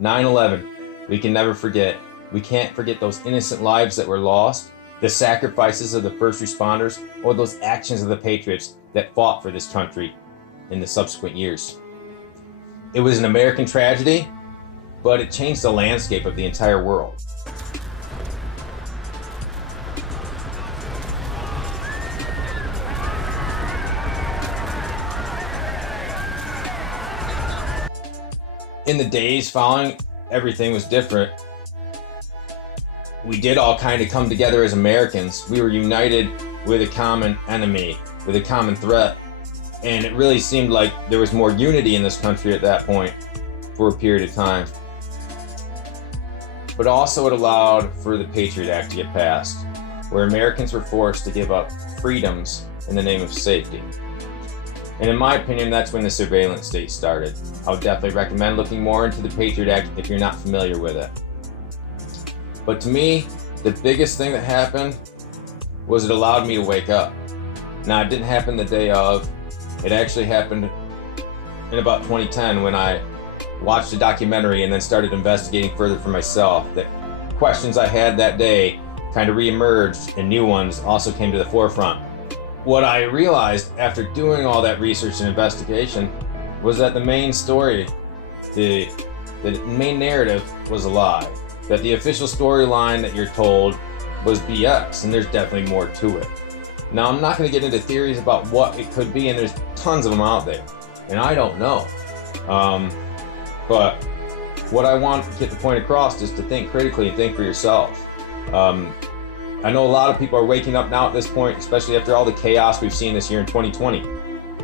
9/11, we can never forget. We can't forget those innocent lives that were lost, the sacrifices of the first responders, or those actions of the patriots that fought for this country in the subsequent years. It was an American tragedy, but it changed the landscape of the entire world. In the days following, everything was different. We did all kind of come together as Americans. We were united with a common enemy, with a common threat. And it really seemed like there was more unity in this country at that point for a period of time. But also it allowed for the Patriot Act to get passed, where Americans were forced to give up freedoms in the name of safety. And in my opinion, that's when the surveillance state started. I would definitely recommend looking more into the Patriot Act if you're not familiar with it. But to me, the biggest thing that happened was it allowed me to wake up. Now, it didn't happen the day of. It actually happened in about 2010 when I watched a documentary and then started investigating further for myself. That questions I had that day kind of reemerged and new ones also came to the forefront. What I realized after doing all that research and investigation was that the main story, the main narrative was a lie. That the official storyline that you're told was BS, and there's definitely more to it. Now, I'm not going to get into theories about what it could be, and there's tons of them out there, and I don't know. But what I want to get the point across is to think critically and think for yourself. I know a lot of people are waking up now at this point, especially after all the chaos we've seen this year in 2020.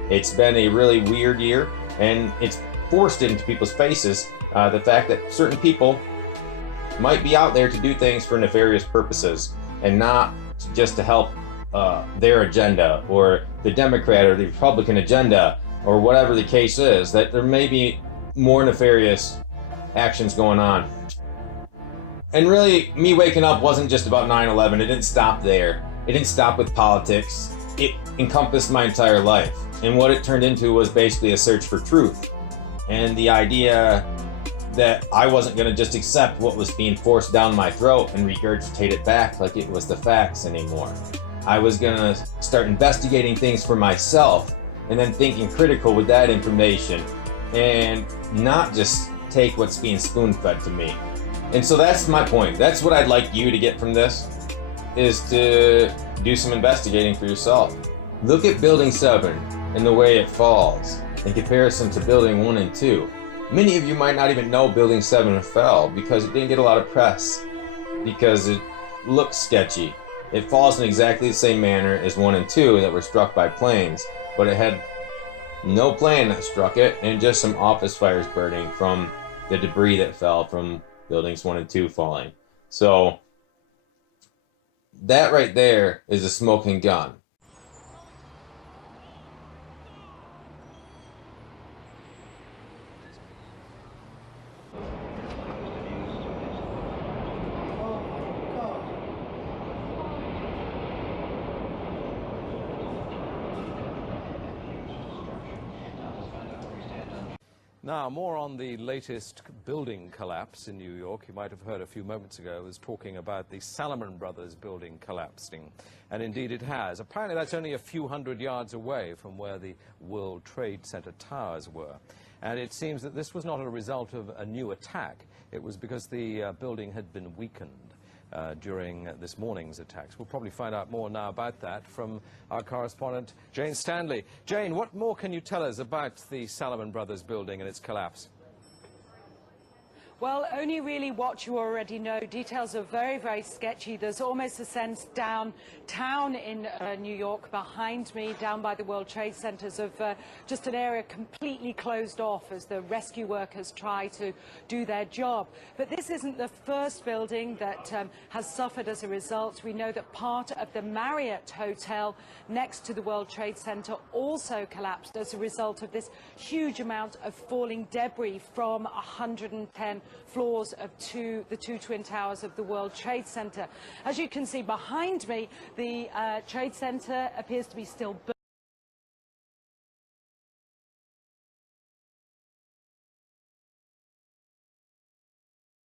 It's been a really weird year, and it's forced it into people's faces, the fact that certain people might be out there to do things for nefarious purposes and not just to help their agenda or the Democrat or the Republican agenda or whatever the case is, that there may be more nefarious actions going on. And really, me waking up wasn't just about 9/11. It didn't stop there. It didn't stop with politics. It encompassed my entire life. And what it turned into was basically a search for truth. And the idea that I wasn't going to just accept what was being forced down my throat and regurgitate it back like it was the facts anymore. I was going to start investigating things for myself and then thinking critical with that information and not just take what's being spoon-fed to me. And so that's my point. That's what I'd like you to get from this, is to do some investigating for yourself. Look at Building 7 and the way it falls in comparison to Building 1 and 2. Many of you might not even know Building 7 fell because it didn't get a lot of press, because it looks sketchy. It falls in exactly the same manner as 1 and 2 that were struck by planes, but it had no plane that struck it and just some office fires burning from the debris that fell from Buildings 1 and 2 falling. So that right there is a smoking gun. Now, more on the latest building collapse in New York. You might have heard a few moments ago, I was talking about the Salomon Brothers building collapsing. And indeed it has. Apparently that's only a few hundred yards away from where the World Trade Center towers were. And it seems that this was not a result of a new attack. It was because the building had been weakened during this morning's attacks. We'll probably find out more now about that from our correspondent, Jane Stanley. Jane, what more can you tell us about the Salomon Brothers building and its collapse? Well, only really what you already know. Details are very, very sketchy. There's almost a sense downtown in New York behind me, down by the World Trade Centers, of just an area completely closed off as the rescue workers try to do their job. But this isn't the first building that has suffered as a result. We know that part of the Marriott Hotel next to the World Trade Center also collapsed as a result of this huge amount of falling debris from 110 floors of the two twin towers of the World Trade Center. As you can see behind me, the Trade Center appears to be still burning.